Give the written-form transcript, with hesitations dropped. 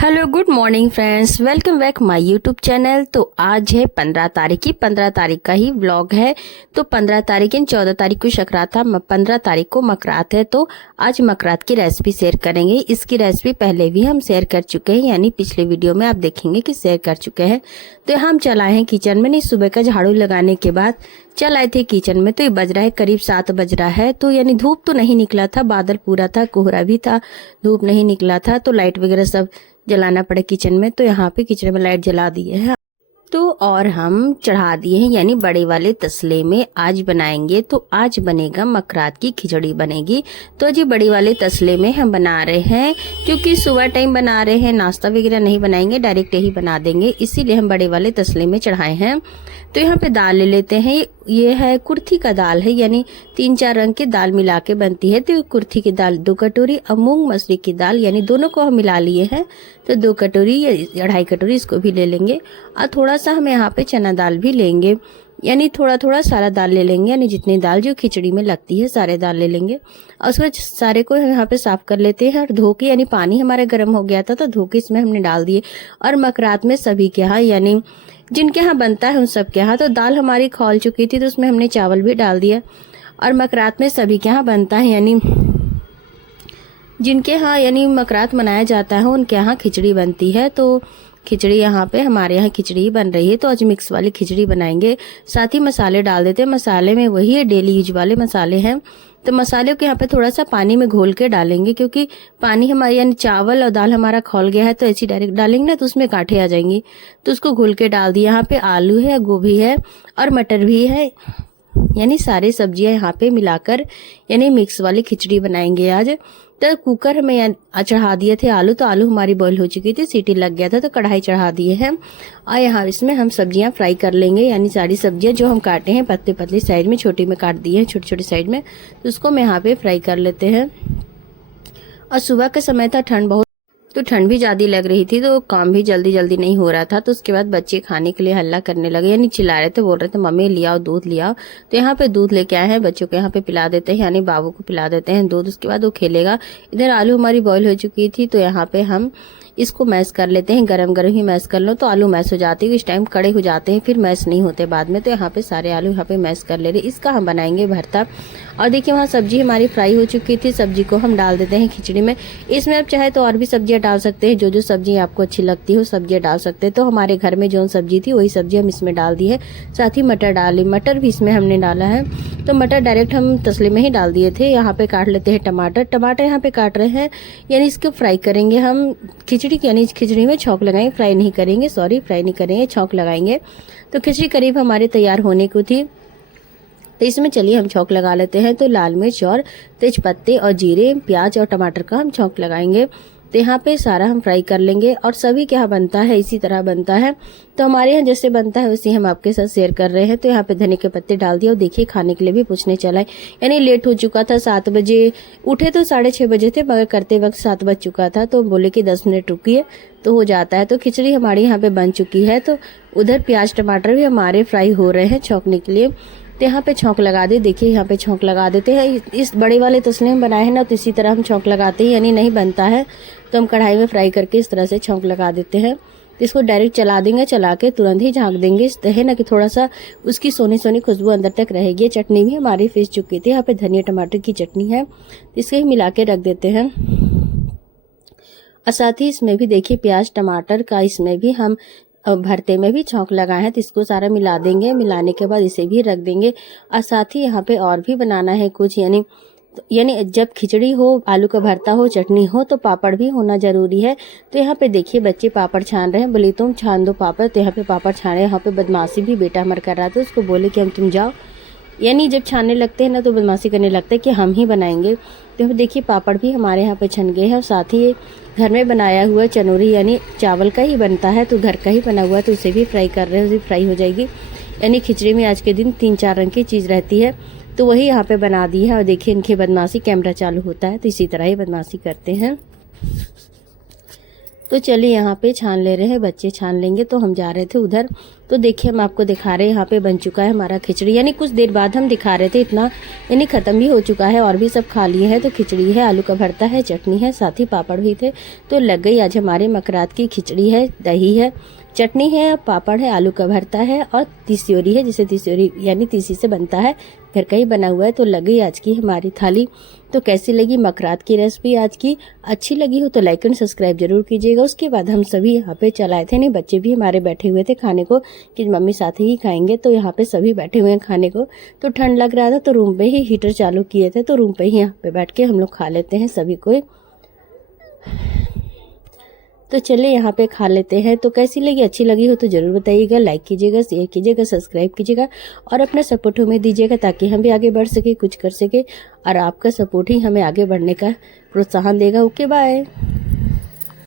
Hello good morning friends, welcome back my YouTube channel. तो आज है 15 तारीख की 15 तारीख का ही व्लॉग है। तो 15 तारीख इन 14 तारीख को सकरात था, 15 तारीख को मकरात है। तो आज मकरात की रेसिपी शेयर करेंगे। इसकी रेसिपी पहले भी हम शेयर कर चुके हैं, यानी पिछले वीडियो में आप देखेंगे कि शेयर कर चुके हैं। तो हम चल आए हैं किचन में। नहीं, सुबह का झाड़ू लगाने के बाद चल आए थे किचन में। तो ये बज रहा है करीब 7 बज रहा है। तो यानी धूप तो नहीं निकला था, बादल पूरा था, कोहरा भी था, धूप नहीं निकला था। तो लाइट वगैरह सब जलाना पड़े किचन में। तो यहाँ पे किचन में लाइट जला दिए है। तो और हम चढ़ा दिए हैं, यानी बड़े वाले तसले में आज बनाएंगे। तो आज बनेगा मकरात की खिचड़ी बनेगी। तो जी बड़ी वाले तसले में हम बना रहे हैं, क्योंकि सुबह टाइम बना रहे हैं, नाश्ता वगैरह नहीं बनाएंगे, डायरेक्ट यही बना देंगे, इसीलिए हम बड़े वाले तसले में चढ़ाए हैं। तो यहाँ पे दाल ले लेते हैं। ये है कुर्थी का दाल है, यानी 3-4 रंग की दाल मिला के बनती है। तो कुर्थी की दाल 2 कटोरी, और मूंग मसूरी की दाल, यानी दोनों को हम मिला लिए हैं। तो 2 कटोरी या 2.5 कटोरी इसको भी ले लेंगे। और थोड़ा सा हम यहाँ पे चना दाल भी लेंगे, यानी थोड़ा थोड़ा सारा दाल ले लेंगे, यानी जितनी दाल जो खिचड़ी में लगती है सारे दाल ले लेंगे। और उसको सारे को यहाँ पे साफ कर लेते हैं और धो के, यानी पानी हमारा गर्म हो गया था तो धो के इसमें हमने डाल दिए। और मकरात में सभी के यहाँ, यानी जिनके यहाँ बनता है उन सब के यहाँ, तो दाल हमारी खौल चुकी थी तो उसमें हमने चावल भी डाल दिया। और मकरात में सभी के यहाँ बनता है, यानी जिनके यहाँ यानी मकरात मनाया जाता है उनके यहाँ खिचड़ी बनती है। तो खिचड़ी यहाँ पे हमारे यहाँ खिचड़ी बन रही है। तो आज मिक्स वाली खिचड़ी बनाएंगे। साथ ही मसाले डाल देते हैं। मसाले में वही है, डेली यूज वाले मसाले हैं। तो मसाले को यहाँ पे थोड़ा सा पानी में घोल के डालेंगे, क्योंकि पानी हमारे यानी चावल और दाल हमारा खौल गया है। तो ऐसी डायरेक्ट डालेंगे ना तो उसमें कांठे आ जाएंगी। तो उसको घोल के डाल दिया। यहाँ पे आलू है, गोभी है और मटर भी है, यानी सारे सब्जियां यहाँ पे मिलाकर यानी मिक्स वाली खिचड़ी बनाएंगे आज। तो कुकर में चढ़ा दिए थे आलू। तो आलू हमारी बॉईल हो चुकी थी, सीटी लग गया था, तो कढ़ाई चढ़ा दिए हैं। और यहाँ इसमें हम सब्जियां फ्राई कर लेंगे, यानी सारी सब्जियां जो हम काटे हैं पतली पतली साइज में, छोटी में काट दिए हैं छोटी छोटी साइज में। तो उसको मैं यहाँ पे फ्राई कर लेते हैं। और सुबह का समय था, ठंड बहुत, तो ठंड भी ज़्यादा लग रही थी, तो काम भी जल्दी जल्दी नहीं हो रहा था। तो उसके बाद बच्चे खाने के लिए हल्ला करने लगे, यानी चिल्ला रहे थे, बोल रहे थे मम्मी ले आओ, दूध ले आओ। तो यहाँ पे दूध लेके आए हैं, बच्चों को यहाँ पे पिला देते हैं, यानी बाबू को पिला देते हैं दूध। उसके बाद वो खेलेगा। इधर आलू हमारी बॉईल हो चुकी थी, तो यहाँ पे हम इसको मैश कर लेते हैं। गरम गरम ही मैश कर लो तो आलू मैश हो जाते हैं। इस टाइम कड़े हो जाते हैं, फिर मैश नहीं होते बाद में। तो यहाँ पे सारे आलू यहाँ पे मैश कर ले रहे। इसका हम बनाएंगे भरता। और देखिए वहाँ सब्जी हमारी फ्राई हो चुकी थी। सब्जी को हम डाल देते हैं खिचड़ी में। इसमें आप चाहे तो और भी सब्जियां डाल सकते हैं, जो जो सब्जी आपको अच्छी लगती हो सब्जियां डाल सकते हैं। तो हमारे घर में जो सब्जी थी वही सब्जी हम इसमें डाल दी है। साथ ही मटर डाली, मटर भी इसमें हमने डाला है। तो मटर डायरेक्ट हम तसले में ही डाल दिए थे। यहाँ पे काट लेते हैं टमाटर। टमाटर यहाँ पे काट रहे हैं, यानी इसको फ्राई करेंगे हम खिचड़ी की, यानी खिचड़ी में छौंक लगाएंगे, फ्राई नहीं करेंगे, फ्राई नहीं करेंगे, छौंक लगाएंगे। तो खिचड़ी करीब हमारे तैयार होने को थी। तो इसमें चलिए हम छौंक लगा लेते हैं। तो लाल मिर्च और तेज पत्ते और जीरे, प्याज और टमाटर का हम छौंक लगाएंगे। तो यहाँ पे सारा हम फ्राई कर लेंगे। और सभी के यहाँ बनता है इसी तरह बनता है। तो हमारे यहाँ जैसे बनता है वैसे हम आपके साथ शेयर कर रहे हैं। तो यहाँ पे धनिया के पत्ते डाल दिए। और देखिए खाने के लिए भी पूछने चला है, यानी लेट हो चुका था, 7 बजे उठे तो 6:30 बजे थे, मगर करते वक्त 7 बज चुका था। तो बोले कि 10 मिनट रुकिए तो हो जाता है। तो खिचड़ी हमारी यहाँ पे बन चुकी है। तो उधर प्याज टमाटर भी हमारे फ्राई हो रहे हैं छौंकने के लिए। तो यहाँ पे छौंक लगा दे। देखिए यहाँ पे छौंक लगा देते हैं। इस बड़े वाले तसले में बनाए हैं ना, तो इसी तरह हम छौंक लगाते हैं, यानी नहीं बनता है तो हम कढ़ाई में फ्राई करके इस तरह से छौंक लगा देते हैं। तो इसको डायरेक्ट चला देंगे, चला के तुरंत ही झाँक देंगे। इस है ना कि थोड़ा सा उसकी सोनी सोनी खुशबू अंदर तक रहेगी। चटनी भी हमारी पीस चुकी थी। यहाँ पे धनिया टमाटर की चटनी है, इसके ही मिला के रख देते हैं। और साथ ही इसमें भी देखिए प्याज टमाटर का इसमें भी हम भरते में भी छौंक लगाए हैं। तो इसको सारा मिला देंगे। मिलाने के बाद इसे भी रख देंगे। और साथ ही यहाँ पे और भी बनाना है कुछ, यानी जब खिचड़ी हो, आलू का भरता हो, चटनी हो, तो पापड़ भी होना जरूरी है। तो यहाँ पे देखिए बच्चे पापड़ छान रहे हैं। बोले तुम छान दो पापड़। तो यहाँ पे पापड़ छान रहे हैं। यहाँ पे बदमाशी भी बेटा हमारा कर रहा था। उसको बोले कि हम तुम जाओ, यानी जब छानने लगते हैं ना तो बदमाशी करने लगता है कि हम ही बनाएंगे। तो देखिए पापड़ भी हमारे यहाँ पे छन गए हैं। और साथ ही घर में बनाया हुआ चनोरी, यानी चावल का ही बनता है, तो घर का ही बना हुआ है, तो उसे भी फ्राई कर रहे हैं, उसे फ्राई हो जाएगी। यानी खिचड़ी में आज के दिन 3-4 रंग की चीज़ रहती है, तो वही यहाँ पे बना दी है। और देखिए इनकी बदमाशी, कैमरा चालू होता है तो इसी तरह ही बदमाशी करते हैं। तो चलिए यहाँ पे छान ले रहे हैं, बच्चे छान लेंगे। तो हम जा रहे थे उधर तो देखिए हम आपको दिखा रहे हैं, यहाँ पे बन चुका है हमारा खिचड़ी, यानी कुछ देर बाद हम दिखा रहे थे, इतना यानी ख़त्म भी हो चुका है और भी सब खा लिए हैं। तो खिचड़ी है, आलू का भरता है, चटनी है, साथ ही पापड़ भी थे। तो लग गई आज हमारे मकरात की खिचड़ी है, दही है, चटनी है, पापड़ है, आलू का भरता है और तिस्योरी है, जिसे तिस्योरी यानी तीसी से बनता है, घर का ही बना हुआ है। तो लग गई आज की हमारी थाली। तो कैसी लगी मकरात की रेसिपी आज की? अच्छी लगी हो तो लाइक एंड सब्सक्राइब जरूर कीजिएगा। उसके बाद हम सभी यहाँ पे चलाए थे, नहीं बच्चे भी हमारे बैठे हुए थे खाने को कि मम्मी साथ ही खाएंगे। तो यहाँ पे सभी बैठे हुए हैं खाने को। तो ठंड लग रहा था तो रूम पे ही हीटर चालू किए थे, तो रूम पे ही यहाँ पे बैठ के हम लोग खा लेते हैं सभी को। तो चलिए यहाँ पे खा लेते हैं। तो कैसी लगी? अच्छी लगी हो तो ज़रूर बताइएगा, लाइक कीजिएगा, शेयर कीजिएगा, सब्सक्राइब कीजिएगा और अपना सपोर्ट हमें दीजिएगा ताकि हम भी आगे बढ़ सके, कुछ कर सके। और आपका सपोर्ट ही हमें आगे बढ़ने का प्रोत्साहन देगा। Okay bye.